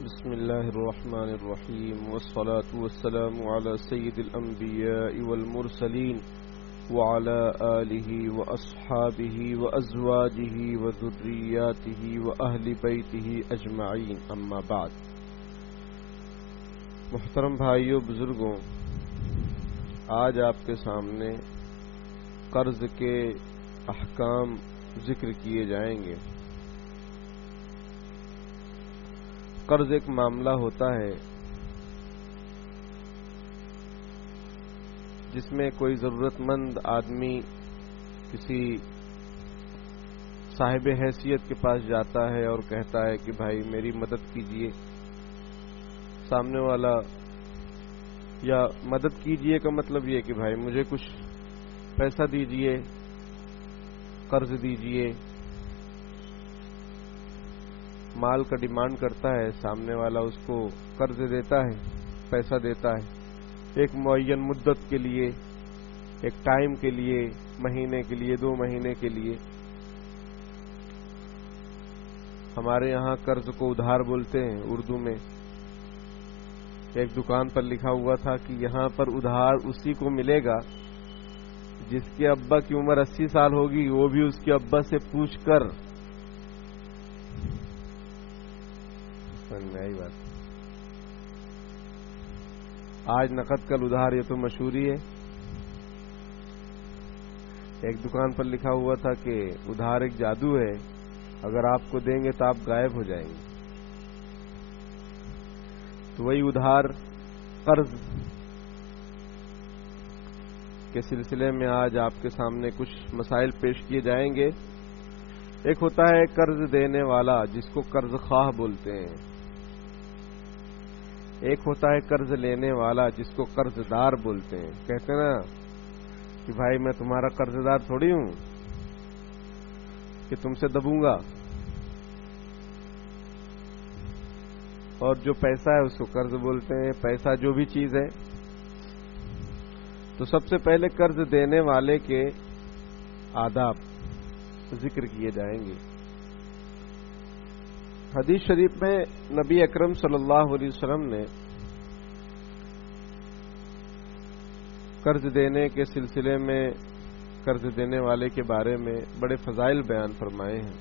بسم الله الرحمن الرحيم والصلاة والسلام على سيد الأنبياء والمرسلين وعلى آله وأصحابه وأزواجه وذرياته وأهل بيته أجمعين أما بعد۔ محترم بھائیوں بزرگوں، آج آپ کے سامنے قرض کے احکام ذکر کیے جائیں گے۔ قرض ایک معاملہ ہوتا ہے جس میں کوئی ضرورت مند آدمی کسی صاحب حیثیت کے پاس جاتا ہے اور کہتا ہے کہ بھائی میری مدد کیجئے۔ سامنے والا یا مدد کیجئے کا مطلب یہ کہ بھائی مجھے کچھ پیسہ دیجئے، قرض دیجئے، مال کا ڈیمانڈ کرتا ہے۔ سامنے والا اس کو قرض دیتا ہے، پیسہ دیتا ہے ایک معین مدت کے لیے، ایک ٹائم کے لیے، مہینے کے لیے، 2 مہینے کے لیے۔ ہمارے یہاں قرض کو ادھار بولتے ہیں اردو میں۔ ایک دکان پر لکھا ہوا تھا کہ یہاں پر ادھار اسی کو ملے گا جس کے ابا کی عمر 80 سال ہوگی، وہ بھی اس کے ابا سے پوچھ کر۔ نئی بات، آج نقد کل ادھار، یہ تو مشہوری ہے۔ ایک دکان پر لکھا ہوا تھا کہ ادھار ایک جادو ہے، اگر آپ کو دیں گے تو آپ غائب ہو جائیں گے۔ تو وہی ادھار قرض کے سلسلے میں آج آپ کے سامنے کچھ مسائل پیش کیے جائیں گے۔ ایک ہوتا ہے قرض دینے والا جس کو قرض خواہ بولتے ہیں، ایک ہوتا ہے قرض لینے والا جس کو قرض دار بولتے ہیں۔ کہتے ہیں نا کہ بھائی میں تمہارا قرض دار تھوڑی ہوں کہ تم سے دبوں گا، اور جو پیسہ ہے اس کو قرض بولتے ہیں۔ پیسہ جو بھی چیز ہے۔ تو سب سے پہلے قرض دینے والے کے آداب ذکر کیے جائیں گے۔ حدیث شریف میں نبی اکرم صلی اللہ علیہ وسلم نے قرض دینے کے سلسلے میں، قرض دینے والے کے بارے میں بڑے فضائل بیان فرمائے ہیں،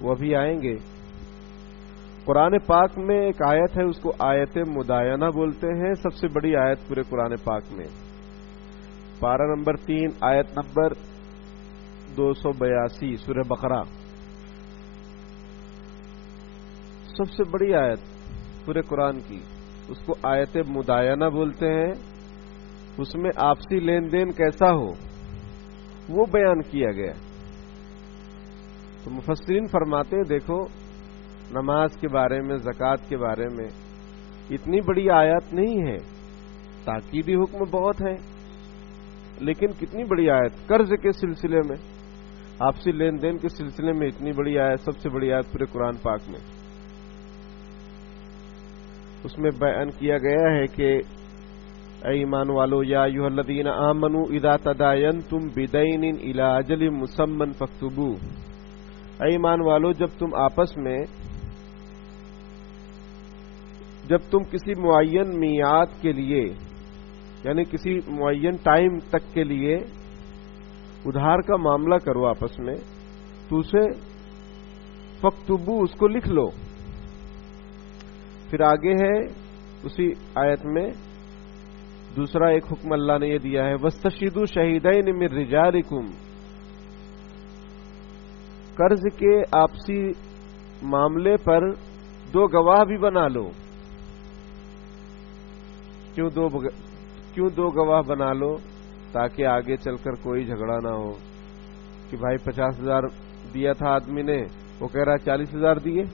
وہ بھی آئیں گے۔ قرآن پاک میں ایک آیت ہے، اس کو آیت مداینہ بولتے ہیں، سب سے بڑی آیت پورے قرآن پاک میں۔ پارہ نمبر 3 آیت نمبر 282 سورہ بقرہ، سب سے بڑی آیت پورے قرآن کی، اس کو آیت مداینہ بولتے ہیں۔ اس میں آپسی لین دین کیسا ہو وہ بیان کیا گیا۔ تو مفسرین فرماتے ہیں دیکھو، نماز کے بارے میں، زکوٰۃ کے بارے میں اتنی بڑی آیت نہیں ہے، تاکیدی حکم بہت ہے، لیکن کتنی بڑی آیت قرض کے سلسلے میں، آپسی لین دین کے سلسلے میں اتنی بڑی آیت، سب سے بڑی آیت پورے قرآن پاک میں۔ اس میں بیان کیا گیا ہے کہ اے ایمان والو، یا ایھا الذین آمنوا اذا تداینتم بدین الی اجل مسمى فاکتبوہ، اے ایمان والو جب تم کسی معین میعاد کے لیے، یعنی کسی معین ٹائم تک کے لیے ادھار کا معاملہ کرو آپس میں، تو اسے فاکتبوہ، اس کو لکھ لو۔ پھر آگے ہے اسی آیت میں دوسرا ایک حکم اللہ نے یہ دیا ہے، وَاسْتَشْهِدُوا شَهِيدَيْنِ مِن رِجَالِكُمْ، قرض کے آپسی معاملے پر 2 گواہ بھی بنا لو۔ کیوں 2 گواہ بنا لو؟ تاکہ آگے چل کر کوئی جھگڑا نہ ہو کہ بھائی 50,000 دیا تھا آدمی نے، وہ کہہ رہا 40,000 دیے،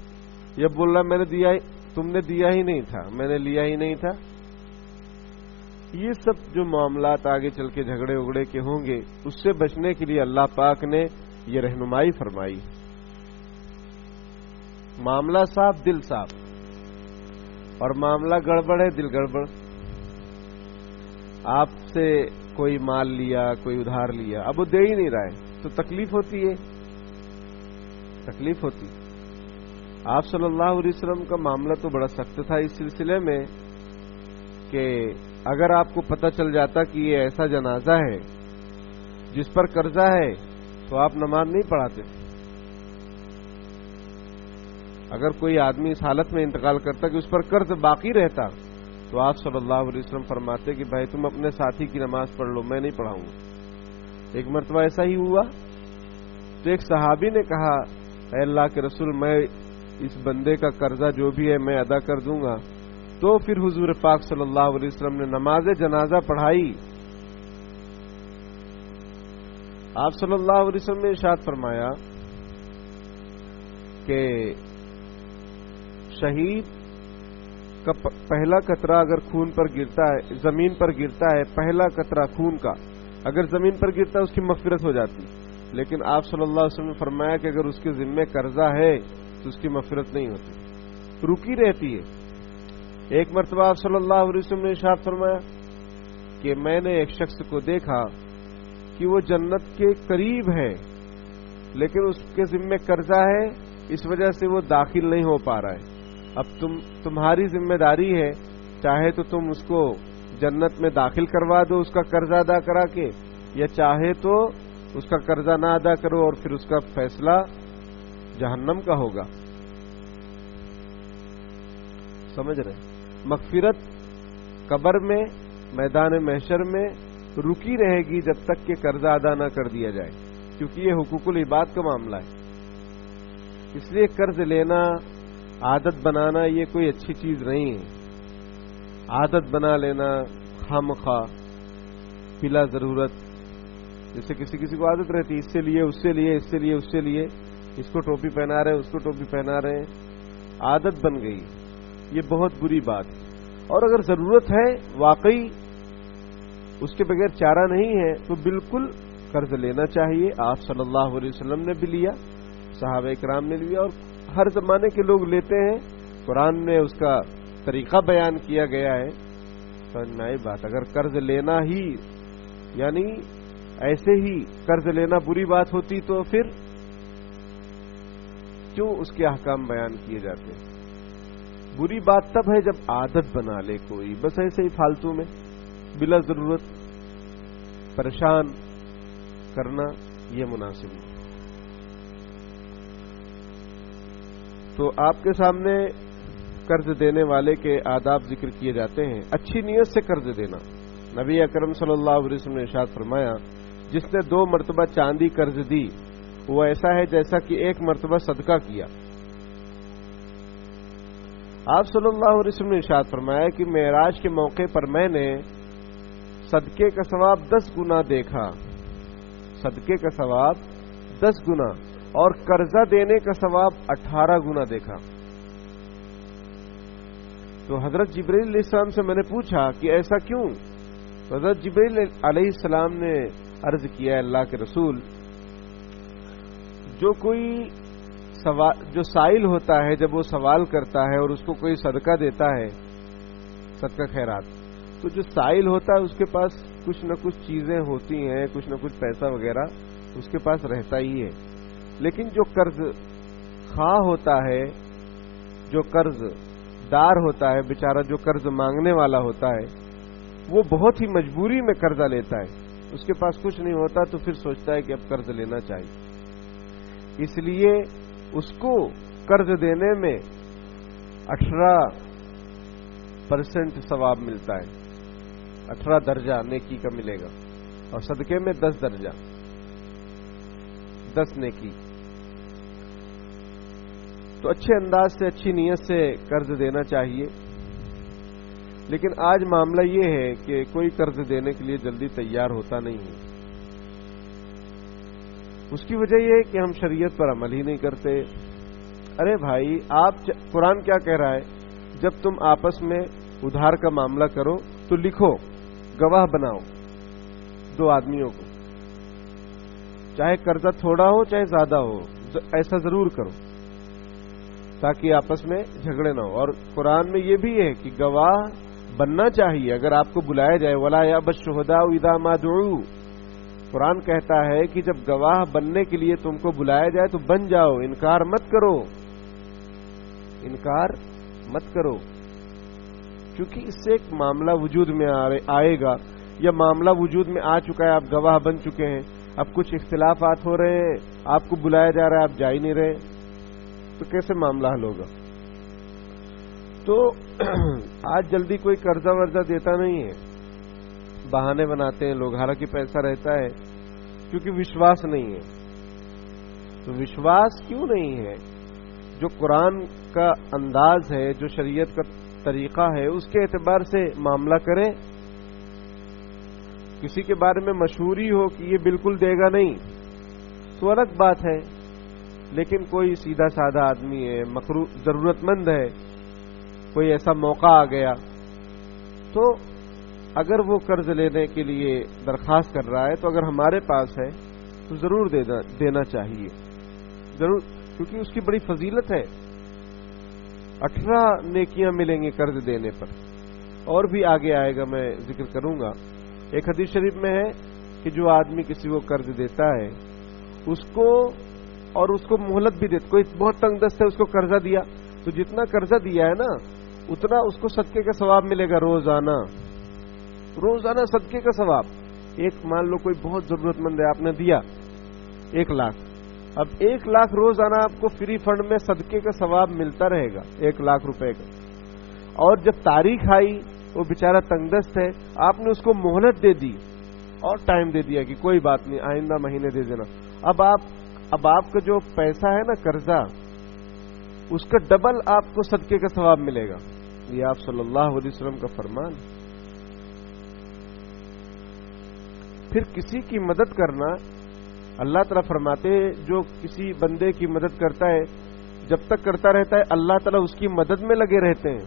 یہ بول رہا میں نے دیا ہی، تم نے دیا ہی نہیں تھا، میں نے لیا ہی نہیں تھا۔ یہ سب جو معاملات آگے چل کے جھگڑے اگڑے کے ہوں گے، اس سے بچنے کے لیے اللہ پاک نے یہ رہنمائی فرمائی. معاملہ صاف، دل صاف، اور معاملہ گڑبڑ ہے، دل گڑبڑ. آپ سے کوئی مال لیا، کوئی ادھار لیا، اب وہ دے ہی نہیں رہا ہے تو تکلیف ہوتی ہے، تکلیف ہوتی. آپ صلی اللہ علیہ وسلم کا معاملہ تو بڑا سخت تھا اس سلسلے میں کہ اگر آپ کو پتہ چل جاتا کہ یہ ایسا جنازہ ہے جس پر قرضہ ہے تو آپ نماز نہیں پڑھاتے. اگر کوئی آدمی اس حالت میں انتقال کرتا کہ اس پر قرض باقی رہتا تو آپ صلی اللہ علیہ وسلم فرماتے کہ بھائی تم اپنے ساتھی کی نماز پڑھ لو، میں نہیں پڑھاؤں گا. ایک مرتبہ ایسا ہی ہوا تو ایک صحابی نے کہا اے اللہ کے رسول، میں اس بندے کا قرضہ جو بھی ہے میں ادا کر دوں گا. تو پھر حضور پاک صلی اللہ علیہ وسلم نے نماز جنازہ پڑھائی. آپ صلی اللہ علیہ وسلم نے ارشاد فرمایا کہ شہید کا پہلا قطرہ اگر خون پر گرتا ہے، زمین پر گرتا ہے، پہلا قطرہ خون کا اگر زمین پر گرتا ہے اس کی مغفرت ہو جاتی. لیکن آپ صلی اللہ علیہ وسلم نے فرمایا کہ اگر اس کے ذمے قرضہ ہے تو اس کی مغفرت نہیں ہوتی، رکی رہتی ہے. ایک مرتبہ آپ صلی اللہ علیہ وسلم نے ارشاد فرمایا کہ میں نے ایک شخص کو دیکھا کہ وہ جنت کے قریب ہے لیکن اس کے ذمے قرضہ ہے، اس وجہ سے وہ داخل نہیں ہو پا رہا ہے. اب تمہاری ذمہ داری ہے، چاہے تو تم اس کو جنت میں داخل کروا دو اس کا قرضہ ادا کرا کے، یا چاہے تو اس کا قرضہ نہ ادا کرو اور پھر اس کا فیصلہ جہنم کا ہوگا. سمجھ رہے؟ مغفرت قبر میں، میدان محشر میں رکی رہے گی جب تک کہ قرضہ ادا نہ کر دیا جائے، کیونکہ یہ حقوق العباد کا معاملہ ہے. اس لیے قرض لینا، عادت بنانا یہ کوئی اچھی چیز نہیں ہے. عادت بنا لینا خامخواہ بلا ضرورت، جیسے کسی کو عادت رہتی اس سے لیے اس سے لیے اس سے لیے اس سے لیے، اس کو ٹوپی پہنا رہے ہیں اس کو ٹوپی پہنا رہے ہیں، عادت بن گئی. یہ بہت بری بات. اور اگر ضرورت ہے واقعی اس کے بغیر چارہ نہیں ہے تو بالکل قرض لینا چاہیے. آپ صلی اللہ علیہ وسلم نے بھی لیا، صحابہ کرام نے لیا، اور ہر زمانے کے لوگ لیتے ہیں. قرآن میں اس کا طریقہ بیان کیا گیا ہے. سمجھ میں آئی بات؟ اگر قرض لینا ہی یعنی ایسے ہی قرض لینا بری بات ہوتی تو پھر کیوں اس کے احکام بیان کیے جاتے ہیں؟ بری بات تب ہے جب عادت بنا لے کوئی، بس ایسے ہی فالتو میں بلا ضرورت پریشان کرنا یہ مناسب نہیں. تو آپ کے سامنے قرض دینے والے کے آداب ذکر کیے جاتے ہیں. اچھی نیت سے قرض دینا. نبی اکرم صلی اللہ علیہ وسلم نے ارشاد فرمایا جس نے 2 مرتبہ چاندی قرض دی وہ ایسا ہے جیسا کہ 1 مرتبہ صدقہ کیا. آپ صلی اللہ علیہ وسلم نے ارشاد فرمایا کہ معراج کے موقع پر میں نے صدقے کا ثواب 10 گنا دیکھا، صدقے کا ثواب 10 گنا اور قرضہ دینے کا ثواب 18 گنا دیکھا. تو حضرت جبرائیل علیہ السلام سے میں نے پوچھا کہ ایسا کیوں؟ تو حضرت جبرائیل علیہ السلام نے عرض کیا اللہ کے رسول، جو سائل ہوتا ہے جب وہ سوال کرتا ہے اور اس کو کوئی صدقہ دیتا ہے، صدقہ خیرات، تو جو سائل ہوتا ہے اس کے پاس کچھ نہ کچھ چیزیں ہوتی ہیں، کچھ نہ کچھ پیسہ وغیرہ اس کے پاس رہتا ہی ہے. لیکن جو قرض خواہ ہوتا ہے، جو قرض دار ہوتا ہے، بیچارہ جو قرض مانگنے والا ہوتا ہے، وہ بہت ہی مجبوری میں قرضہ لیتا ہے. اس کے پاس کچھ نہیں ہوتا تو پھر سوچتا ہے کہ اب قرض لینا چاہیے. اس لیے اس کو قرض دینے میں 18% ثواب ملتا ہے، 18 درجہ نیکی کا ملے گا، اور صدقے میں 10 درجہ، 10 نیکی. تو اچھے انداز سے اچھی نیت سے قرض دینا چاہیے. لیکن آج معاملہ یہ ہے کہ کوئی قرض دینے کے لیے جلدی تیار ہوتا نہیں ہے. اس کی وجہ یہ ہے کہ ہم شریعت پر عمل ہی نہیں کرتے. ارے بھائی، قرآن کیا کہہ رہا ہے؟ جب تم آپس میں ادھار کا معاملہ کرو تو لکھو گواہ بناؤ 2 آدمیوں کو، چاہے قرضہ تھوڑا ہو چاہے زیادہ ہو، ایسا ضرور کرو تاکہ آپس میں جھگڑے نہ ہو۔ اور قرآن میں یہ بھی ہے کہ گواہ بننا چاہیے اگر آپ کو بلایا جائے، وَلَا يَأْبَ الشُّهَدَاءُ إِذَا مَا دُعُوا۔ قرآن کہتا ہے کہ جب گواہ بننے کے لیے تم کو بلایا جائے تو بن جاؤ، انکار مت کرو، انکار مت کرو، کیونکہ اس سے ایک معاملہ وجود میں آئے گا، یا معاملہ وجود میں آ چکا ہے، آپ گواہ بن چکے ہیں، اب کچھ اختلافات ہو رہے ہیں، آپ کو بلایا جا رہا ہے، آپ جا ہی نہیں رہے، تو کیسے معاملہ حل ہوگا؟ تو آج جلدی کوئی قرضہ ورضہ دیتا نہیں ہے، بہانے بناتے ہیں لوگ، حالانکہ پیسہ رہتا ہے، کیونکہ وشواس نہیں ہے۔ تو وشواس کیوں نہیں ہے؟ جو قرآن کا انداز ہے، جو شریعت کا طریقہ ہے، اس کے اعتبار سے معاملہ کریں۔ کسی کے بارے میں مشہوری ہو کہ یہ بالکل دے گا نہیں تو الگ بات ہے، لیکن کوئی سیدھا سادہ آدمی ہے، ضرورت مند ہے، کوئی ایسا موقع آ گیا، تو اگر وہ قرض لینے کے لیے درخواست کر رہا ہے تو اگر ہمارے پاس ہے تو ضرور دینا چاہیے، ضرور، کیونکہ اس کی بڑی فضیلت ہے، 18 نیکیاں ملیں گی قرض دینے پر، اور بھی آگے آئے گا، میں ذکر کروں گا۔ ایک حدیث شریف میں ہے کہ جو آدمی کسی کو قرض دیتا ہے اس کو مہلت بھی دیتا، کوئی بہت تنگ دست ہے، اس کو قرضہ دیا تو جتنا قرضہ دیا ہے نا اتنا اس کو صدقے کا ثواب ملے گا، روزانہ صدقے کا ثواب۔ ایک مان لو کوئی بہت ضرورت مند ہے، آپ نے دیا 1 لاکھ، اب 1 لاکھ روزانہ آپ کو فری فنڈ میں صدقے کا ثواب ملتا رہے گا، 1 لاکھ روپے کا۔ اور جب تاریخ آئی، وہ بیچارہ تنگ دست ہے، آپ نے اس کو مہلت دے دی اور ٹائم دے دیا کہ کوئی بات نہیں، آئندہ مہینے دے دینا، اب آپ کا جو پیسہ ہے نا قرضہ، اس کا ڈبل آپ کو صدقے کا ثواب ملے گا۔ یہ آپ صلی اللہ علیہ وسلم کا فرمان۔ پھر کسی کی مدد کرنا، اللہ تعالیٰ فرماتے جو کسی بندے کی مدد کرتا ہے، جب تک کرتا رہتا ہے اللہ تعالیٰ اس کی مدد میں لگے رہتے ہیں۔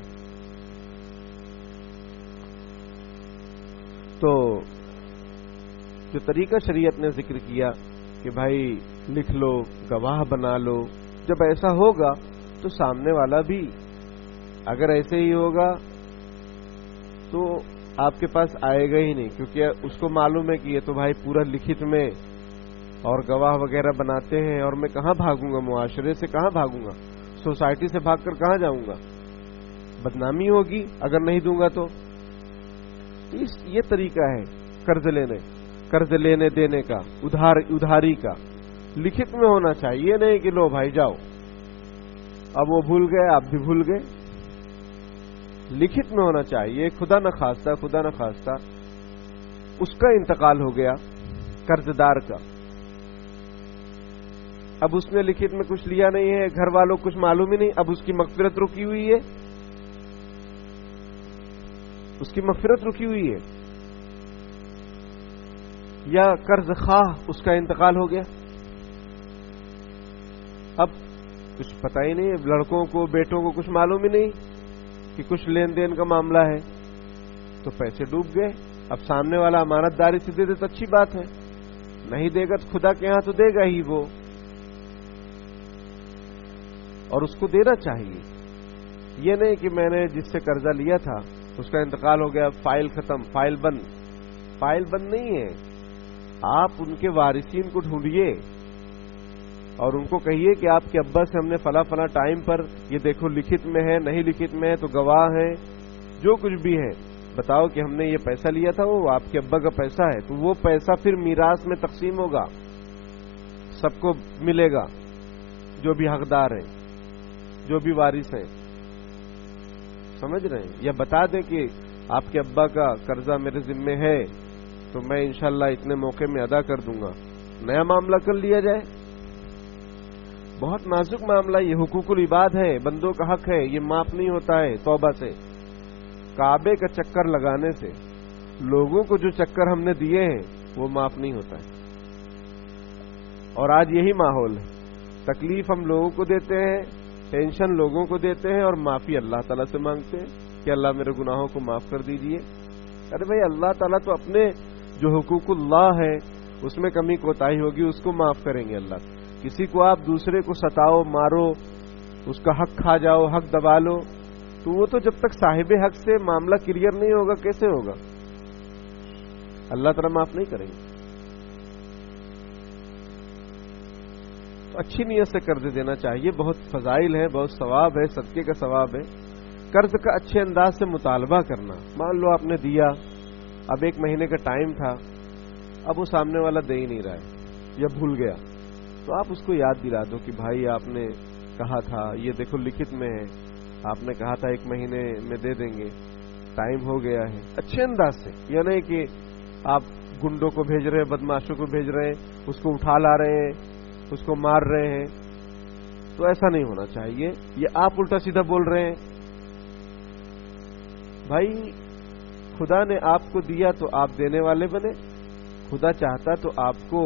تو جو طریقہ شریعت نے ذکر کیا کہ بھائی لکھ لو، گواہ بنا لو، جب ایسا ہوگا تو سامنے والا بھی اگر ایسے ہی ہوگا تو آپ کے پاس آئے گا ہی نہیں، کیونکہ اس کو معلوم ہے کہ یہ تو بھائی پورا لکھت میں اور گواہ وغیرہ بناتے ہیں، اور میں کہاں بھاگوں گا، معاشرے سے کہاں بھاگوں گا، سوسائٹی سے بھاگ کر کہاں جاؤں گا، بدنامی ہوگی اگر نہیں دوں گا تو۔ یہ طریقہ ہے قرض لینے دینے کا، ادھاری کا، لکھت میں ہونا چاہیے، نہیں کہ لو بھائی جاؤ، اب وہ بھول گئے آپ بھی بھول گئے، لکھت میں ہونا چاہیے۔ خدا نہ خواستہ اس کا انتقال ہو گیا قرض دار کا، اب اس نے لکھت میں کچھ لیا نہیں ہے، گھر والوں کچھ معلوم ہی نہیں، اب اس کی مغفرت رکی ہوئی ہے، یا قرض خواہ اس کا انتقال ہو گیا، اب کچھ پتہ ہی نہیں، لڑکوں کو بیٹوں کو کچھ معلوم ہی نہیں کہ کچھ لین دین کا معاملہ ہے، تو پیسے ڈوب گئے۔ اب سامنے والا امانت داری سے دے دے تو اچھی بات ہے، نہیں دے گا تو خدا کے ہاں تو دے گا ہی وہ، اور اس کو دینا چاہیے۔ یہ نہیں کہ میں نے جس سے قرضہ لیا تھا اس کا انتقال ہو گیا، فائل ختم، فائل بند نہیں ہے، آپ ان کے وارثین کو ڈھونڈیے اور ان کو کہیے کہ آپ کے ابا سے ہم نے فلاں ٹائم پر یہ دیکھو لکھت میں ہے، نہیں لکھت میں ہے تو گواہ ہیں، جو کچھ بھی ہے بتاؤ کہ ہم نے یہ پیسہ لیا تھا، وہ آپ کے ابا کا پیسہ ہے، تو وہ پیسہ پھر میراث میں تقسیم ہوگا، سب کو ملے گا، جو بھی حقدار ہیں، جو بھی وارث ہیں، سمجھ رہے ہیں؟ یا بتا دیں کہ آپ کے ابا کا قرضہ میرے ذمے ہے تو میں انشاءاللہ اتنے موقع میں ادا کر دوں گا، نیا معاملہ کر لیا جائے۔ بہت نازک معاملہ، یہ حقوق العباد ہے، بندوں کا حق ہے، یہ معاف نہیں ہوتا ہے توبہ سے۔ کعبے کا چکر لگانے سے لوگوں کو جو چکر ہم نے دیے ہیں وہ معاف نہیں ہوتا ہے، اور آج یہی ماحول ہے، تکلیف ہم لوگوں کو دیتے ہیں، ٹینشن لوگوں کو دیتے ہیں، اور معافی اللہ تعالیٰ سے مانگتے ہیں کہ اللہ میرے گناہوں کو معاف کر دیجئے۔ ارے بھائی اللہ تعالیٰ تو اپنے جو حقوق اللہ ہے اس میں کمی کوتاہی ہوگی اس کو معاف کریں گے اللہ. کسی کو آپ دوسرے کو ستاؤ، مارو، اس کا حق کھا جاؤ، حق دبا لو، تو وہ تو جب تک صاحب حق سے معاملہ کلیئر نہیں ہوگا کیسے ہوگا؟ اللہ تعالیٰ معاف نہیں کریں گے. تو اچھی نیت سے قرض دینا چاہیے، بہت فضائل ہے، بہت ثواب ہے، صدقے کا ثواب ہے. قرض کا اچھے انداز سے مطالبہ کرنا. مان لو آپ نے دیا، اب 1 مہینے کا ٹائم تھا، اب وہ سامنے والا دے ہی نہیں رہا ہے یا بھول گیا، تو آپ اس کو یاد دلا دو کہ بھائی آپ نے کہا تھا، یہ دیکھو لکھت میں ہے، آپ نے کہا تھا 1 مہینے میں دے دیں گے، ٹائم ہو گیا ہے. اچھے انداز سے، یہ نہیں کہ آپ گنڈوں کو بھیج رہے ہیں، بدماشوں کو بھیج رہے ہیں، اس کو اٹھا لا رہے ہیں، اس کو مار رہے ہیں، تو ایسا نہیں ہونا چاہیے. یہ آپ الٹا سیدھا بول رہے ہیں. بھائی خدا نے آپ کو دیا تو آپ دینے والے بنے. خدا چاہتا تو آپ کو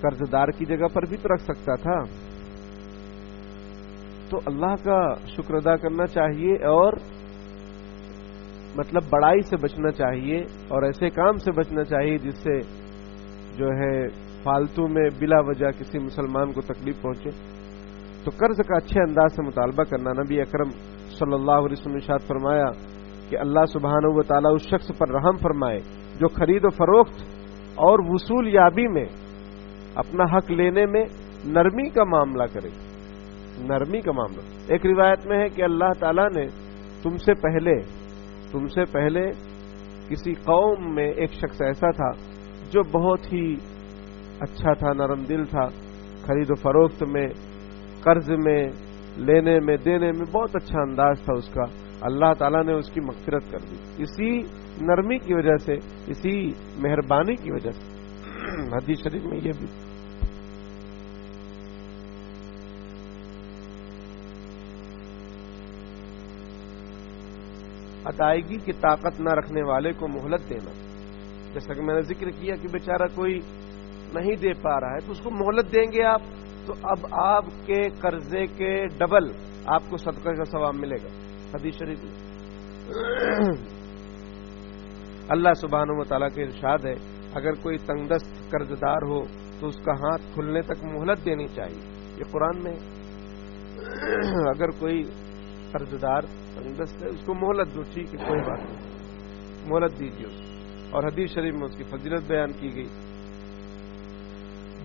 قرض دار کی جگہ پر بھی تو رکھ سکتا تھا. تو اللہ کا شکر ادا کرنا چاہیے اور مطلب بڑائی سے بچنا چاہیے اور ایسے کام سے بچنا چاہیے جس سے جو ہے فالتو میں بلا وجہ کسی مسلمان کو تکلیف پہنچے. تو قرض کا اچھے انداز سے مطالبہ کرنا. نبی اکرم صلی اللہ علیہ وسلم نے ارشاد فرمایا کہ اللہ سبحانہ و تعالیٰ اس شخص پر رحم فرمائے جو خرید و فروخت اور وصول یابی میں اپنا حق لینے میں نرمی کا معاملہ کرے. نرمی کا معاملہ. ایک روایت میں ہے کہ اللہ تعالیٰ نے تم سے پہلے کسی قوم میں ایک شخص ایسا تھا جو بہت ہی اچھا تھا، نرم دل تھا، خرید و فروخت میں، قرض میں، لینے میں، دینے میں بہت اچھا انداز تھا اس کا. اللہ تعالیٰ نے اس کی مغفرت کر دی اسی نرمی کی وجہ سے، اسی مہربانی کی وجہ سے. حدیث شریف میں یہ بھی ادائیگی کی طاقت نہ رکھنے والے کو مہلت دینا. جیسا کہ میں نے ذکر کیا کہ بیچارہ کوئی نہیں دے پا رہا ہے تو اس کو مہلت دیں گے آپ، تو اب آپ کے قرضے کے ڈبل آپ کو صدقہ کا ثواب ملے گا. حدیث شریف میں اللہ سبحانہ و تعالیٰ کے ارشاد ہے اگر کوئی تنگ دست قرض دار ہو تو اس کا ہاتھ کھلنے تک مہلت دینی چاہیے. یہ قرآن میں اگر کوئی قرض دار تنگ دست ہے اس کو مہلت دو، ٹھیک ہے کوئی بات نہیں، مہلت دیجیے اس کو. اور حدیث شریف میں اس کی فضیلت بیان کی گئی.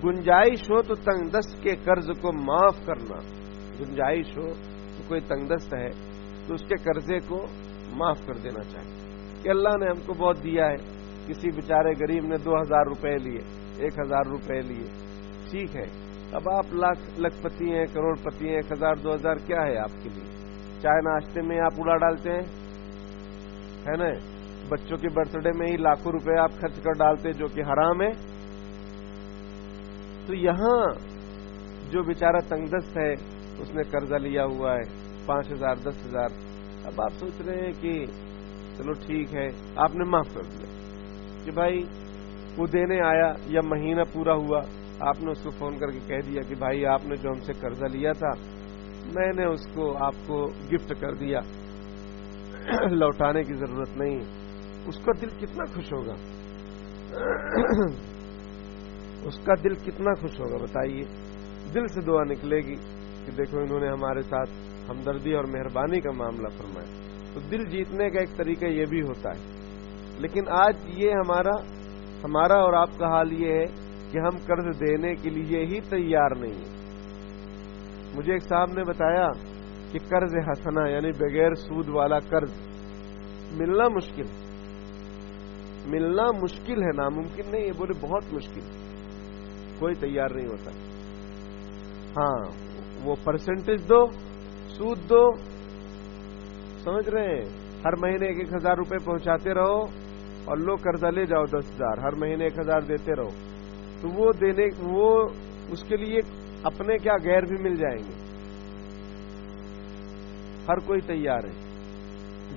گنجائش ہو تو تنگ دست کے قرض کو معاف کرنا. گنجائش ہو تو کوئی تنگ دست ہے تو اس کے قرضے کو معاف کر دینا چاہیے کہ اللہ نے ہم کو بہت دیا ہے. کسی بیچارے غریب نے 2000 روپے لیے، 1000 روپے لیے، ٹھیک ہے، اب آپ لاکھ پتی ہیں، کروڑ پتی ہیں، 1000 2000 کیا ہے آپ کے لیے؟ چائے ناشتے میں آپ اڑا ڈالتے ہیں، ہے نا؟ بچوں کے برتھ ڈے میں ہی لاکھوں روپے آپ خرچ کر ڈالتے جو کہ حرام ہے. تو یہاں جو بیچارہ تنگ دست ہے اس نے قرضہ لیا ہوا ہے 5000 10,000، اب آپ سوچ رہے ہیں کہ چلو ٹھیک ہے، آپ نے معاف کر دیا کہ بھائی وہ دینے آیا یا مہینہ پورا ہوا، آپ نے اس کو فون کر کے کہہ دیا کہ بھائی آپ نے جو ہم سے قرضہ لیا تھا میں نے اس کو آپ کو گفٹ کر دیا، لوٹانے کی ضرورت نہیں. اس کا دل کتنا خوش ہوگا، اس کا دل کتنا خوش ہوگا بتائیے. دل سے دعا نکلے گی کہ دیکھو انہوں نے ہمارے ساتھ ہمدردی اور مہربانی کا معاملہ فرمایا. تو دل جیتنے کا ایک طریقہ یہ بھی ہوتا ہے. لیکن آج یہ ہمارا اور آپ کا حال یہ ہے کہ ہم قرض دینے کے لیے ہی تیار نہیں ہیں. مجھے ایک صاحب نے بتایا کہ قرض حسنہ یعنی بغیر سود والا قرض ملنا مشکل ہے، ناممکن نہیں ہے. بولے بہت مشکل، کوئی تیار نہیں ہوتا. ہاں وہ پرسنٹیج دو، سود دو، سمجھ رہے ہیں؟ ہر مہینے 1000 روپے پہنچاتے رہو اور لو قرضہ لے جاؤ 10,000، ہر مہینے 1000 دیتے رہو، تو وہ اس کے لیے اپنے کیا غیر بھی مل جائیں گے. ہر کوئی تیار ہے،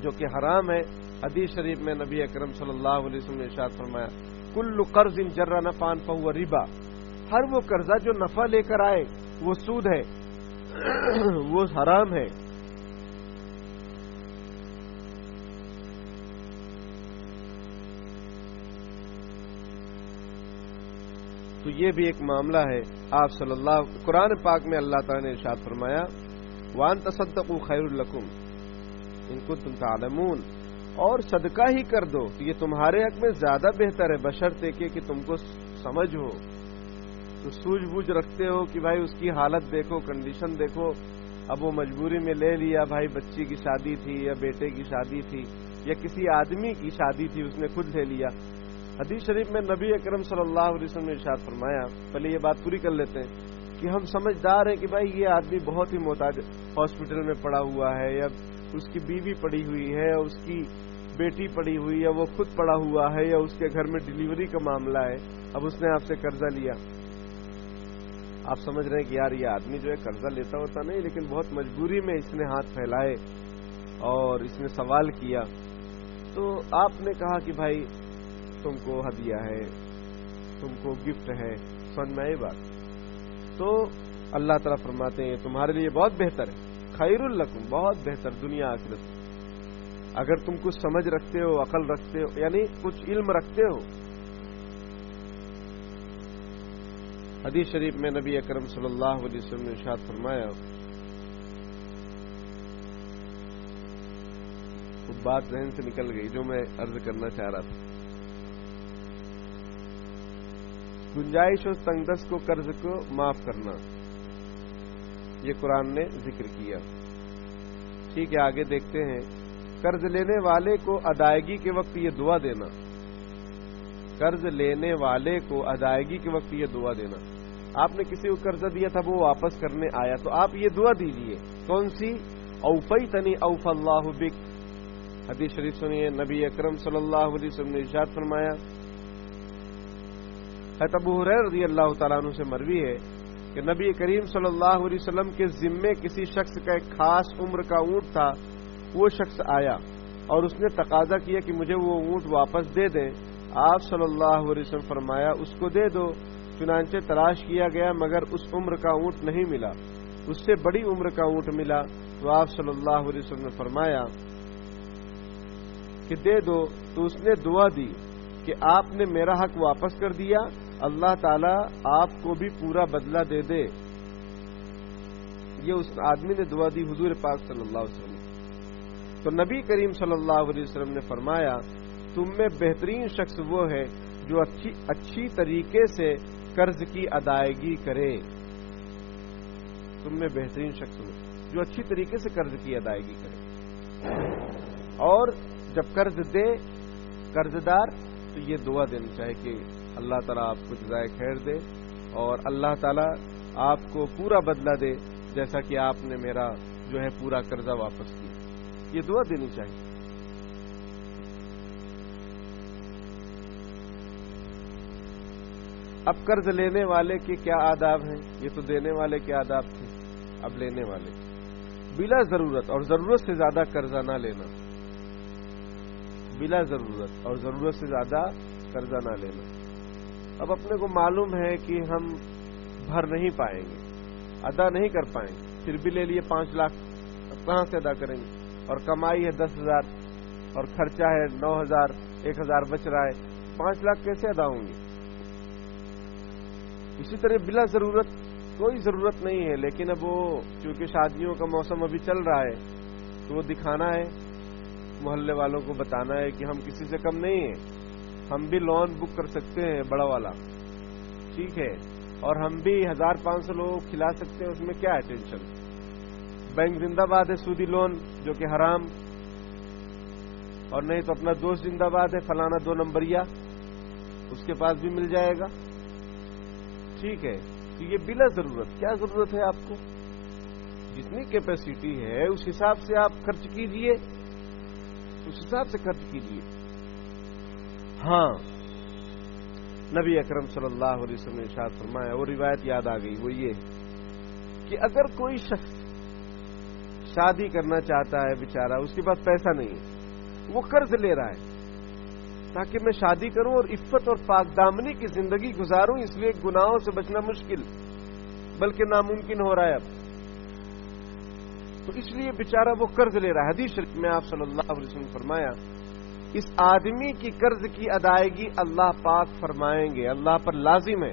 جو کہ حرام ہے. حدیث شریف میں نبی اکرم صلی اللہ علیہ وسلم نے ارشاد فرمایا کل قرض جر نفعا فهو ربا. ہر وہ قرضہ جو نفع لے کر آئے وہ سود ہے، وہ حرام ہے. تو یہ بھی ایک معاملہ ہے. آپ صلی اللہ قرآن پاک میں اللہ تعالیٰ نے ارشاد فرمایا وَأَن تَصَدَّقُوا خَيْرٌ لَكُمْ إِن كُنتُمْ تَعْلَمُونَ, اور صدقہ ہی کر دو تو یہ تمہارے حق میں زیادہ بہتر ہے بشرطے کہ تم کو سمجھ ہو. تو سوجھ بوجھ رکھتے ہو کہ بھائی اس کی حالت دیکھو, کنڈیشن دیکھو, اب وہ مجبوری میں لے لیا, بھائی بچی کی شادی تھی یا بیٹے کی شادی تھی یا کسی آدمی کی شادی تھی, اس نے خود لے لیا. حدیث شریف میں نبی اکرم صلی اللہ علیہ وسلم نے ارشاد فرمایا, پہلے یہ بات پوری کر لیتے ہیں کہ ہم سمجھدار ہیں کہ بھائی یہ آدمی بہت ہی محتاج, ہاسپٹل میں پڑا ہوا ہے, یا اس کی بیوی پڑی ہوئی ہے, اس کی بیٹی پڑی ہوئی ہے, وہ خود پڑا ہوا ہے, یا اس کے گھر میں ڈیلیوری کا معاملہ ہے, اب اس نے آپ سے قرضہ لیا. آپ سمجھ رہے ہیں کہ یار یہ آدمی جو ہے قرضہ لیتا ہوتا نہیں, لیکن بہت مجبوری میں اس نے ہاتھ پھیلائے اور اس نے سوال کیا. تو آپ نے کہا کہ بھائی تم کو ہدیہ ہے, تم کو گفٹ ہے, سمجھ میں آئی بات. تو اللہ تعالیٰ فرماتے ہیں تمہارے لیے بہت بہتر ہے, خیر لکم, بہت بہتر دنیا آخرت. اگر تم کچھ سمجھ رکھتے ہو, عقل رکھتے ہو, یعنی کچھ علم رکھتے ہو. حدیث شریف میں نبی اکرم صلی اللہ علیہ وسلم نے ارشاد فرمایا, وہ بات ذہن سے نکل گئی جو میں عرض کرنا چاہ رہا تھا. گنجائش اور تنگدست کو قرض کو معاف کرنا, یہ قرآن نے ذکر کیا. ٹھیک ہے, آگے دیکھتے ہیں. قرض لینے والے کو ادائیگی کے وقت یہ دعا دینا, قرض لینے والے کو ادائیگی کے وقت یہ دعا دینا. آپ نے کسی کو قرضہ دیا تھا, وہ واپس کرنے آیا, تو آپ یہ دعا دیجیے. کون سی؟ اوفیتنی اوف اللہ بک. حدیث شریف سنیے, نبی اکرم صلی اللہ علیہ وسلم نے ارشاد فرمایا, حضرت ابو ہریرہ رضی اللہ تعالیٰ عنہ سے مروی ہے کہ نبی کریم صلی اللہ علیہ وسلم کے ذمے کسی شخص کا ایک خاص عمر کا اونٹ تھا. وہ شخص آیا اور اس نے تقاضا کیا کہ مجھے وہ اونٹ واپس دے دیں. آپ صلی اللہ علیہ وسلم فرمایا اس کو دے دو. چنانچہ تلاش کیا گیا مگر اس عمر کا اونٹ نہیں ملا, اس سے بڑی عمر کا اونٹ ملا. تو آپ صلی اللہ علیہ وسلم نے فرمایا کہ دے دو. تو اس نے دعا دی کہ آپ نے میرا حق واپس کر دیا, اللہ تعالیٰ آپ کو بھی پورا بدلہ دے دے. یہ اس آدمی نے دعا دی حضور پاک صلی اللہ علیہ وسلم. تو نبی کریم صلی اللہ علیہ وسلم نے فرمایا تم میں بہترین شخص وہ ہے جو اچھی طریقے سے قرض کی ادائیگی کرے. تم میں بہترین شخص وہ جو اچھی طریقے سے قرض کی ادائیگی کرے, اور جب قرض دے قرض دار تو یہ دعا دینی چاہے کہ اللہ تعالیٰ آپ کو جزائے خیر دے اور اللہ تعالیٰ آپ کو پورا بدلہ دے جیسا کہ آپ نے میرا جو ہے پورا قرضہ واپس کیا. یہ دعا دینی چاہیے. اب قرض لینے والے کے کیا آداب ہیں؟ یہ تو دینے والے کے آداب تھے, اب لینے والے. بلا ضرورت اور ضرورت سے زیادہ قرضہ نہ لینا, بلا ضرورت اور ضرورت سے زیادہ قرضہ نہ لینا. اب اپنے کو معلوم ہے کہ ہم بھر نہیں پائیں گے, ادا نہیں کر پائیں گے, پھر بھی لے لیے 5 لاکھ, اب کہاں سے ادا کریں گے؟ اور کمائی ہے 10,000 اور خرچہ ہے 9,000, 1,000 بچ رہا ہے, 5 لاکھ کیسے ادا ہوں گے؟ اسی طرح بلا ضرورت کوئی ضرورت نہیں ہے, لیکن اب وہ چونکہ شادیوں کا موسم ابھی چل رہا ہے تو وہ دکھانا ہے, محلے والوں کو بتانا ہے کہ ہم کسی سے کم نہیں ہیں, ہم بھی لون بک کر سکتے ہیں بڑا والا, ٹھیک ہے, اور ہم بھی 1,500 لوگوں کو کھلا سکتے ہیں, اس میں کیا ہے ٹینشن. بینک زندہ باد ہے, سودی لون جو کہ حرام, اور نہیں تو اپنا دوست زندہ باد ہے فلانا 2 نمبریا, اس کے پاس بھی مل جائے گا, ٹھیک ہے. تو یہ بلا ضرورت, کیا ضرورت ہے آپ کو؟ جتنی کیپیسٹی ہے اس حساب سے آپ خرچ کیجئے, اس حساب سے خرچ کیجئے. ہاں, نبی اکرم صلی اللہ علیہ وسلم نے ارشاد فرمایا, وہ روایت یاد آ گئی, وہ یہ کہ اگر کوئی شخص شادی کرنا چاہتا ہے, بیچارہ اس کے پاس پیسہ نہیں ہے, وہ قرض لے رہا ہے تاکہ میں شادی کروں اور عفت اور پاک دامنی کی زندگی گزاروں, اس لیے گناہوں سے بچنا مشکل بلکہ ناممکن ہو رہا ہے اب, تو اس لیے بیچارہ وہ قرض لے رہا ہے. حدیث شریف میں آپ صلی اللہ علیہ وسلم نے فرمایا اس آدمی کی قرض کی ادائیگی اللہ پاک فرمائیں گے, اللہ پر لازم ہے,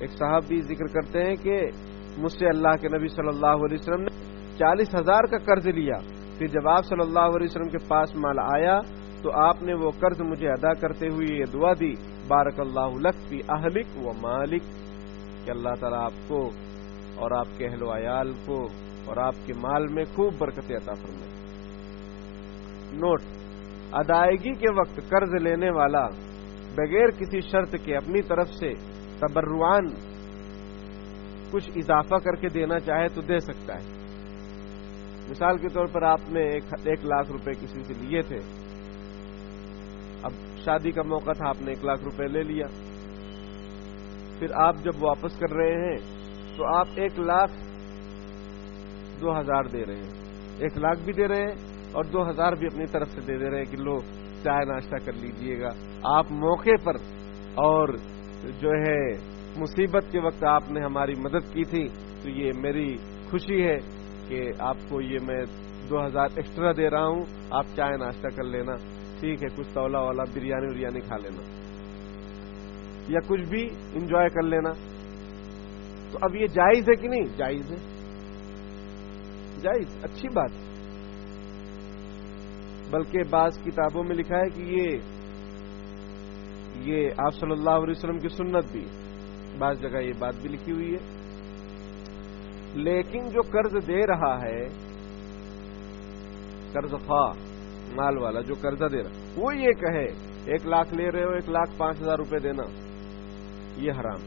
ایک صحابی ذکر کرتے ہیں کہ مجھ سے اللہ کے نبی صلی اللہ علیہ وسلم نے 40,000 کا قرض لیا، پھر جب آپ صلی اللہ علیہ وسلم کے پاس مال آیا تو آپ نے وہ قرض مجھے ادا کرتے ہوئے یہ دعا دی، بارک اللہ لک فی اہلک و مالک، کہ اللہ تعالیٰ آپ کو اور آپ کے اہل و عیال کو اور آپ کے مال میں خوب برکت عطا فرمائے۔ نوٹ: ادائیگی کے وقت قرض لینے والا بغیر کسی شرط کے اپنی طرف سے تبرعاً کچھ اضافہ کر کے دینا چاہے تو دے سکتا ہے۔ مثال کے طور پر آپ نے 1,00,000 روپے کسی سے لیے تھے، اب شادی کا موقع تھا، آپ نے 1,00,000 روپے لے لیا، پھر آپ جب واپس کر رہے ہیں تو آپ 1,02,000 دے رہے ہیں، 1,00,000 بھی دے رہے ہیں اور 2,000 بھی اپنی طرف سے دے رہے ہیں کہ لو چائے ناشتہ کر لیجئے گا۔ آپ موقع پر اور جو ہے مصیبت کے وقت آپ نے ہماری مدد کی تھی، تو یہ میری خوشی ہے کہ آپ کو یہ میں 2,000 ایکسٹرا دے رہا ہوں، آپ چائے ناشتہ کر لینا، ٹھیک ہے، کچھ تولا والا بریانی کھا لینا یا کچھ بھی انجوائے کر لینا۔ تو اب یہ جائز ہے کہ نہیں؟ جائز ہے، جائز، اچھی بات، بلکہ بعض کتابوں میں لکھا ہے کہ یہ آپ صلی اللہ علیہ وسلم کی سنت بھی، بعض جگہ یہ بات بھی لکھی ہوئی ہے۔ لیکن جو قرض دے رہا ہے، قرض خواہ مال والا جو قرضہ دے رہا، وہ یہ کہے 1,00,000 لے رہے ہو 1,05,000 روپے دینا، یہ حرام،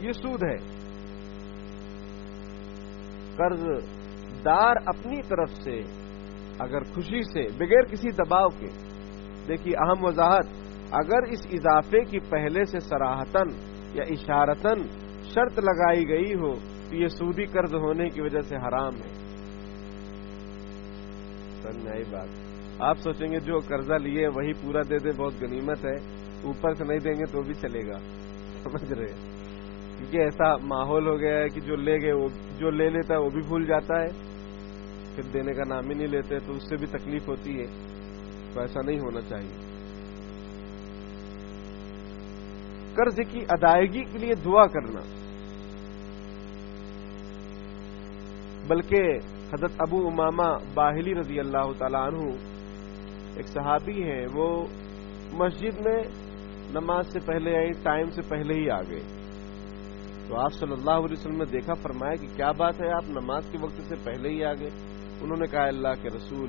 یہ سود ہے۔ قرض دار اپنی طرف سے اگر خوشی سے بغیر کسی دباؤ کے، دیکھیے اہم وضاحت، اگر اس اضافے کی پہلے سے صراحتاً یا اشارتاً شرط لگائی گئی ہو تو یہ سودی قرض ہونے کی وجہ سے حرام ہے۔ سمجھ آئی بات؟ آپ سوچیں گے جو قرضہ لیے وہی پورا دے دے، بہت غنیمت ہے، اوپر سے نہیں دیں گے تو بھی چلے گا، سمجھ رہے؟ کیونکہ ایسا ماحول ہو گیا ہے کہ جو لے گئے جو لے لیتا ہے وہ بھی بھول جاتا ہے، پھر دینے کا نام ہی نہیں لیتے، تو اس سے بھی تکلیف ہوتی ہے، تو ایسا نہیں ہونا چاہیے۔ قرض کی ادائیگی کے لیے دعا کرنا، بلکہ حضرت ابو امامہ باہلی رضی اللہ تعالیٰ عنہ ایک صحابی ہیں، وہ مسجد میں نماز سے پہلے آئی، ٹائم سے پہلے ہی آ گئے، تو آپ صلی اللہ علیہ وسلم نے دیکھا، فرمایا کہ کیا بات ہے، آپ نماز کے وقت سے پہلے ہی آ گئے؟ انہوں نے کہا اللہ کے رسول،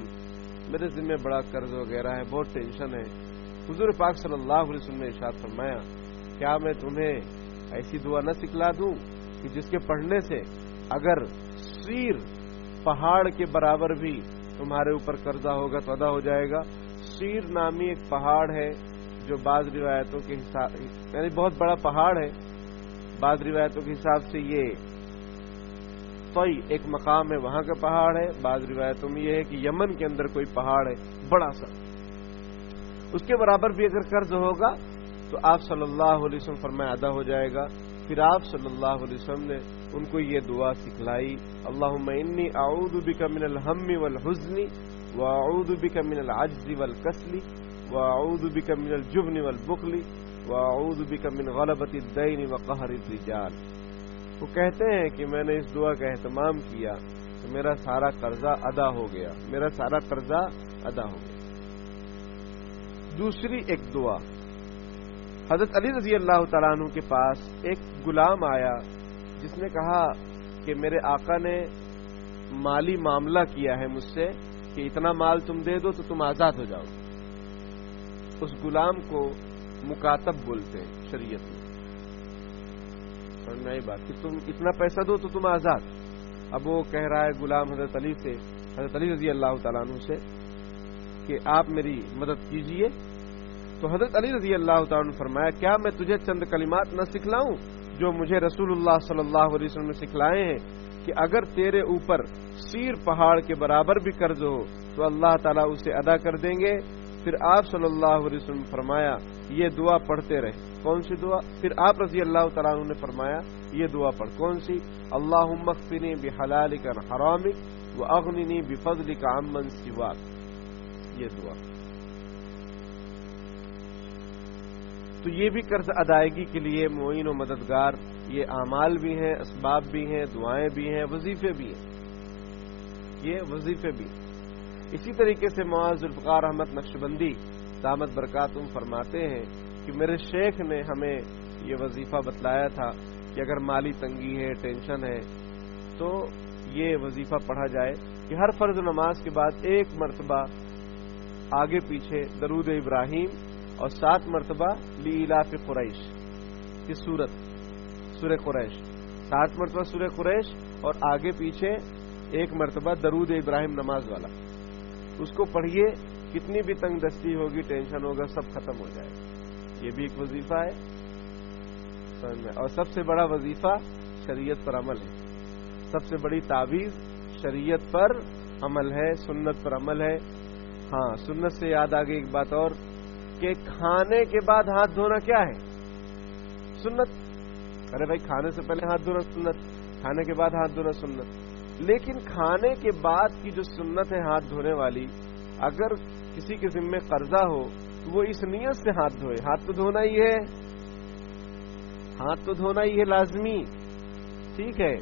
میرے ذمہ بڑا قرض وغیرہ ہے، بہت ٹینشن ہے۔ حضور پاک صلی اللہ علیہ وسلم نے ارشاد فرمایا، کیا میں تمہیں ایسی دعا نہ سکھلا دوں کہ جس کے پڑھنے سے اگر سیر پہاڑ کے برابر بھی تمہارے اوپر قرضہ ہوگا تو ادا ہو جائے گا؟ سیر نامی ایک پہاڑ ہے جو بعض روایتوں کے حساب، یعنی بہت بڑا پہاڑ ہے، بعض روایتوں کے حساب سے یہ طی ایک مقام ہے، وہاں کا پہاڑ ہے، بعض روایتوں میں یہ ہے کہ یمن کے اندر کوئی پہاڑ ہے بڑا سا، اس کے برابر بھی اگر قرض ہوگا تو آپ صلی اللہ علیہ وسلم فرمایا ادا ہو جائے گا۔ پھر آپ صلی اللہ علیہ وسلم نے ان کو یہ دعا سکھلائی، اللہم انی اعوذ بک من الہم والحزن واعوذ بک من العجز والکسل واعوذ بک من الجبن والبخل واعوذ بک من غلبۃ الدین وقہر الرجال۔ وہ کہتے ہیں کہ میں نے اس دعا کا اہتمام کیا تو میرا سارا قرضہ ادا ہو گیا، میرا سارا قرضہ ادا ہو گیا۔ دوسری ایک دعا، حضرت علی رضی اللہ تعالیٰ عنہ کے پاس ایک غلام آیا جس نے کہا کہ میرے آقا نے مالی معاملہ کیا ہے مجھ سے کہ اتنا مال تم دے دو تو تم آزاد ہو جاؤ۔ اس غلام کو مکاتب بولتے ہیں شریعت میں، سمجھنا یہ بات کہ تم اتنا پیسہ دو تو تم آزاد۔ اب وہ کہہ رہا ہے غلام حضرت علی رضی اللہ تعالیٰ عنہ سے کہ آپ میری مدد کیجئے، تو حضرت علی رضی اللہ تعالیٰ عنہ فرمایا، کیا میں تجھے چند کلمات نہ سکھلاؤں جو مجھے رسول اللہ صلی اللہ علیہ وسلم نے سکھلائے ہیں کہ اگر تیرے اوپر سیر پہاڑ کے برابر بھی قرض ہو تو اللہ تعالیٰ اسے ادا کر دیں گے۔ پھر آپ صلی اللہ علیہ وسلم فرمایا یہ دعا پڑھتے رہے۔ کون سی دعا؟ پھر آپ رضی اللہ تعالیٰ عنہ نے فرمایا یہ دعا پڑھ، کون سی؟ اللہم اکفنی بحلالک عن حرامک واغننی بفضلک عمن سواک، یہ دعا۔ تو یہ بھی قرض ادائیگی کے لیے معین و مددگار یہ اعمال بھی ہیں، اسباب بھی ہیں، دعائیں بھی ہیں، وظیفے بھی ہیں، یہ وظیفے بھی ہیں۔ اسی طریقے سے معاذ ذوالفقار احمد نقشبندی دامت برکاتہم فرماتے ہیں کہ میرے شیخ نے ہمیں یہ وظیفہ بتلایا تھا کہ اگر مالی تنگی ہے، ٹینشن ہے، تو یہ وظیفہ پڑھا جائے کہ ہر فرض نماز کے بعد 1 مرتبہ آگے پیچھے درود ابراہیم اور 7 مرتبہ لإلاف قریش کی سورہ قریش، 7 مرتبہ سورہ قریش اور آگے پیچھے 1 مرتبہ درود ابراہیم نماز والا، اس کو پڑھیے، کتنی بھی تنگ دستی ہوگی، ٹینشن ہوگا، سب ختم ہو جائے گا۔ یہ بھی ایک وظیفہ ہے سمجھ میں۔ اور سب سے بڑا وظیفہ شریعت پر عمل ہے، سب سے بڑی تعویذ شریعت پر عمل ہے، سنت پر عمل ہے۔ ہاں، سنت سے یاد آ گئی ایک بات اور کہ کھانے کے بعد ہاتھ دھونا کیا ہے؟ سنت۔ ارے بھائی، کھانے سے پہلے ہاتھ دھونا سنت، کھانے کے بعد ہاتھ دھونا سنت۔ لیکن کھانے کے بعد کی جو سنت ہے ہاتھ دھونے والی، اگر کسی کے ذمہ قرضہ ہو تو وہ اس نیت سے ہاتھ دھوئے، ہاتھ تو دھونا ہی ہے، ہاتھ تو دھونا ہی ہے لازمی، ٹھیک ہے؟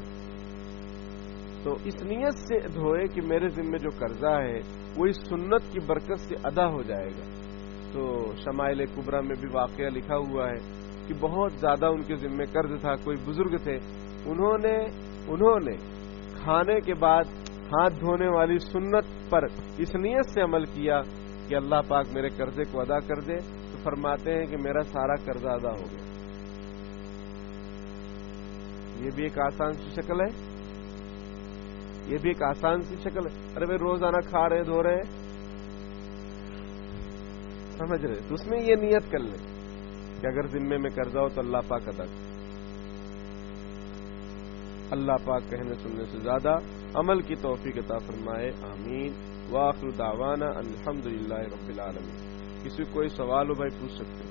تو اس نیت سے دھوئے کہ میرے ذمہ جو قرضہ ہے وہ اس سنت کی برکت سے ادا ہو جائے گا۔ تو شمائل کبریٰ میں بھی واقعہ لکھا ہوا ہے کہ بہت زیادہ ان کے ذمہ قرض تھا، کوئی بزرگ تھے، انہوں نے کھانے کے بعد ہاتھ دھونے والی سنت پر اس نیت سے عمل کیا کہ اللہ پاک میرے قرضے کو ادا کر دے، تو فرماتے ہیں کہ میرا سارا قرضہ ادا ہو گیا۔ یہ بھی ایک آسان سی شکل ہے، یہ بھی ایک آسان سی شکل ہے۔ ارے بھائی، روزانہ کھا رہے دھو رہے ہیں، سمجھ رہے، تو اس میں یہ نیت کر لیں کہ اگر ذمے میں قرضہ ہو تو اللہ پاک ادا کر۔ اللہ پاک کہنے سننے سے زیادہ عمل کی توفیق عطا فرمائے، آمین۔ وآخر دعوانا الحمدللہ رب العالمین۔ کسی کوئی سوال ہو بھائی پوچھ سکتے ہیں۔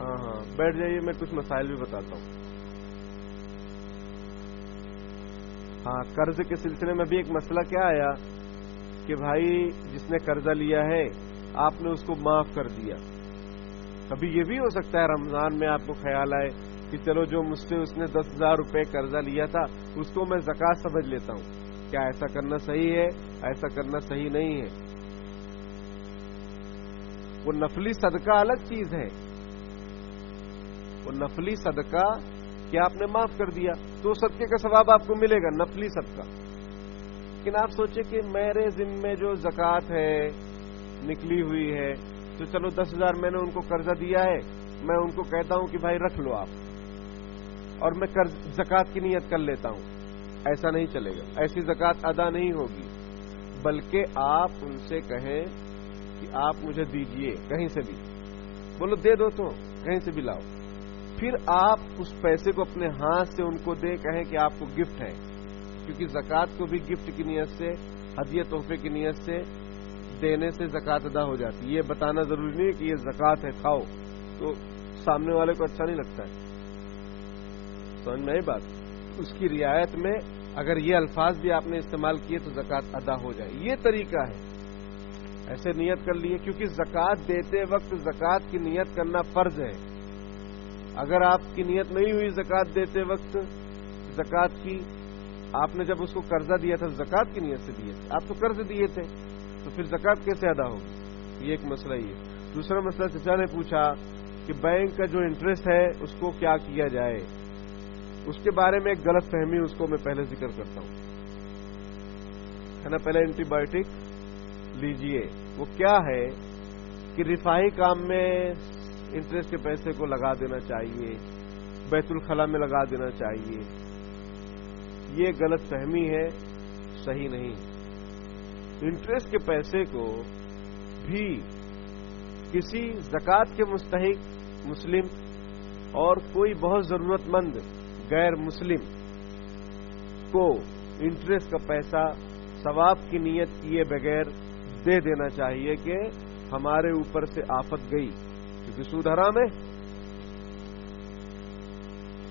ہاں بیٹھ جائیے، میں کچھ مسائل بھی بتاتا ہوں۔ ہاں، قرض کے سلسلے میں بھی ایک مسئلہ کیا آیا کہ بھائی جس نے قرضہ لیا ہے آپ نے اس کو معاف کر دیا۔ کبھی یہ بھی ہو سکتا ہے رمضان میں آپ کو خیال آئے کہ چلو جو مجھ سے اس نے 10,000 روپے قرضہ لیا تھا اس کو میں زکوٰۃ سمجھ لیتا ہوں۔ کیا ایسا کرنا صحیح ہے؟ ایسا کرنا صحیح نہیں ہے۔ وہ نفلی صدقہ الگ چیز ہے، وہ نفلی صدقہ کہ آپ نے معاف کر دیا تو صدقے کا ثواب آپ کو ملے گا، نفلی صدقہ۔ لیکن آپ سوچیں کہ میرے ذمہ جو زکوٰۃ ہے نکلی ہوئی ہے، تو چلو 10,000 میں نے ان کو قرضہ دیا ہے، میں ان کو کہتا ہوں کہ بھائی رکھ لو آپ، اور میں زکوٰۃ کی نیت کر لیتا ہوں۔ ایسا نہیں چلے گا، ایسی زکوٰۃ ادا نہیں ہوگی، بلکہ آپ ان سے کہیں کہ آپ مجھے دیجئے کہیں سے بھی، بولو دے دو تو کہیں سے بھی لاؤ، پھر آپ اس پیسے کو اپنے ہاتھ سے ان کو دے، کہیں کہ آپ کو گفٹ ہے، کیونکہ زکوٰۃ کو بھی گفٹ کی نیت سے، ہدیہ تحفے کی نیت سے دینے سے زکوٰۃ ادا ہو جاتی ہے۔ یہ بتانا ضروری نہیں ہے کہ یہ زکوٰۃ ہے کھاؤ، تو سامنے والے کو اچھا نہیں لگتا ہے، سمجھ میں آئی بات؟ اس کی رعایت میں اگر یہ الفاظ بھی آپ نے استعمال کیے تو زکوٰۃ ادا ہو جائے، یہ طریقہ ہے۔ ایسے نیت کر لیے، کیونکہ زکوٰۃ دیتے وقت زکوٰۃ کی نیت کرنا فرض ہے۔ اگر آپ کی نیت نہیں ہوئی زکوٰۃ دیتے وقت زکوٰۃ کی، آپ نے جب اس کو قرضہ دیا تھا زکوٰۃ کی نیت سے دیے تھے، آپ تو قرض دیے تھے، تو پھر زکوٰۃ کیسے ادا ہوگی؟ یہ ایک مسئلہ ہی ہے۔ دوسرا مسئلہ چچا نے پوچھا کہ بینک کا جو انٹرسٹ ہے اس کو کیا کیا جائے، اس کے بارے میں ایک غلط فہمی، اس کو میں پہلے ذکر کرتا ہوں، ہے نا۔ پہلے اینٹی بایوٹک لیجئے۔ وہ کیا ہے کہ رفاہی کام میں انٹرسٹ کے پیسے کو لگا دینا چاہیے، بیت الخلا میں لگا دینا چاہیے، یہ غلط فہمی ہے، صحیح نہیں۔ انٹرسٹ کے پیسے کو بھی کسی زکوٰۃ کے مستحق مسلم اور کوئی بہت ضرورت مند غیر مسلم کو انٹرسٹ کا پیسہ ثواب کی نیت کیے بغیر دے دینا چاہیے کہ ہمارے اوپر سے آفت گئی، کیونکہ سود حرام ہے،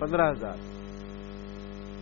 15,000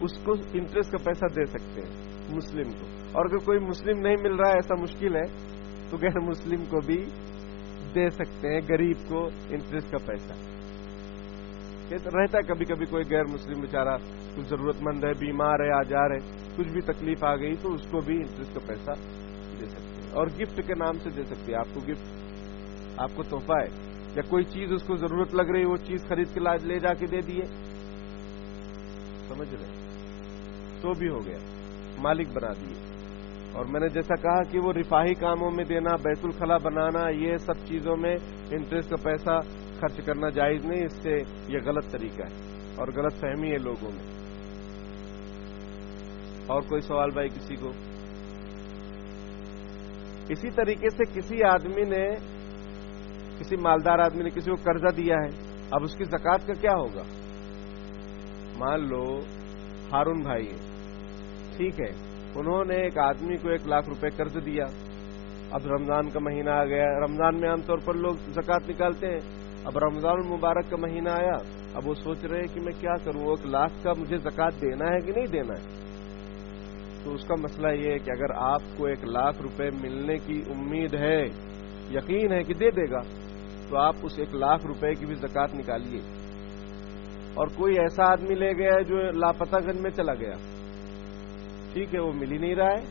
اس کو انٹرسٹ کا پیسہ دے سکتے ہیں مسلم کو. اور اگر کوئی مسلم نہیں مل رہا ہے، ایسا مشکل ہے، تو غیر مسلم کو بھی دے سکتے ہیں، غریب کو انٹرسٹ کا پیسہ. رہتا ہے کبھی کبھی کوئی غیر مسلم بیچارہ کچھ ضرورت مند ہے، بیمار ہے، آجار ہے، کچھ بھی تکلیف آ گئی تو اس کو بھی انٹرسٹ کا پیسہ دے سکتے ہیں. اور گفٹ کے نام سے دے سکتے ہیں. آپ کو گفٹ، آپ کو تحفہ ہے، یا کوئی چیز اس کو ضرورت لگ رہی، وہ چیز خرید کے لے جا کے دے دیے، سمجھ رہے تو بھی ہو گیا، مالک بنا دیے. اور میں نے جیسا کہا کہ وہ رفاہی کاموں میں دینا، بیت الخلا بنانا، یہ سب چیزوں میں انٹرسٹ کا پیسہ خرچ کرنا جائز نہیں. اس سے یہ غلط طریقہ ہے اور غلط فہمی ہے لوگوں میں. اور کوئی سوال بھائی کسی کو؟ اسی طریقے سے کسی آدمی نے، کسی مالدار آدمی نے کسی کو قرضہ دیا ہے، اب اس کی زکوٰۃ کا کیا ہوگا؟ مان لو ہارون بھائی ہے، ٹھیک ہے، انہوں نے ایک آدمی کو 1,00,000 روپے قرض دیا. اب رمضان کا مہینہ آ گیا. رمضان میں عام طور پر لوگ زکوٰۃ نکالتے ہیں. اب رمضان المبارک کا مہینہ آیا، اب وہ سوچ رہے ہیں کہ میں کیا کروں، 1,00,000 کا مجھے زکوٰۃ دینا ہے کہ نہیں دینا ہے. تو اس کا مسئلہ یہ ہے کہ اگر آپ کو 1,00,000 روپے ملنے کی امید ہے، یقین ہے کہ دے دے گا، تو آپ اس 1,00,000 روپے کی بھی زکوٰۃ نکالیے. اور کوئی ایسا آدمی لے گیا جو لاپتہ گنج میں چلا گیا، ٹھیک ہے، وہ مل ہی نہیں رہا ہے،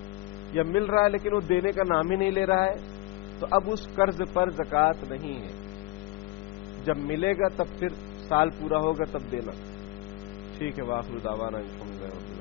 یا مل رہا ہے لیکن وہ دینے کا نام ہی نہیں لے رہا ہے، تو اب اس قرض پر زکوٰۃ نہیں ہے. جب ملے گا تب پھر سال پورا ہوگا تب دینا. ٹھیک ہے، وآخر دعوانا الحمدللہ.